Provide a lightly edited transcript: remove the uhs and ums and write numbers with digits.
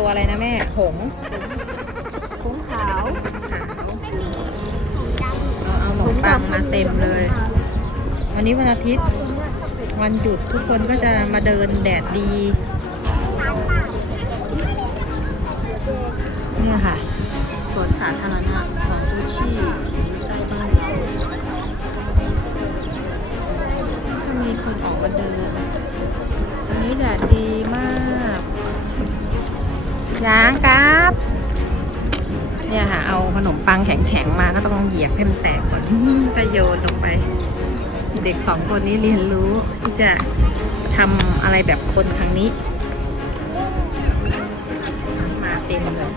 ตัวอะไรนะแม่หงส์ขาว เอาขนมปังมาเต็มเลย วันนี้วันอาทิตย์วันหยุดทุกคนก็จะมาเดินแดดดีนี่ค่ะสวนสาธารณะของอุชิจะมีคนออกมาเดินวันนี้แดดดีมากย้างครับเนี่ยค่ะเอาขนมปังแข็งๆมาก็ต้องเหยียบให้มันแตกก่อนก็โยนลงไปเด็ก2 คนนี้เรียนรู้ที่จะทำอะไรแบบคนทางนี้มาเต็มเลย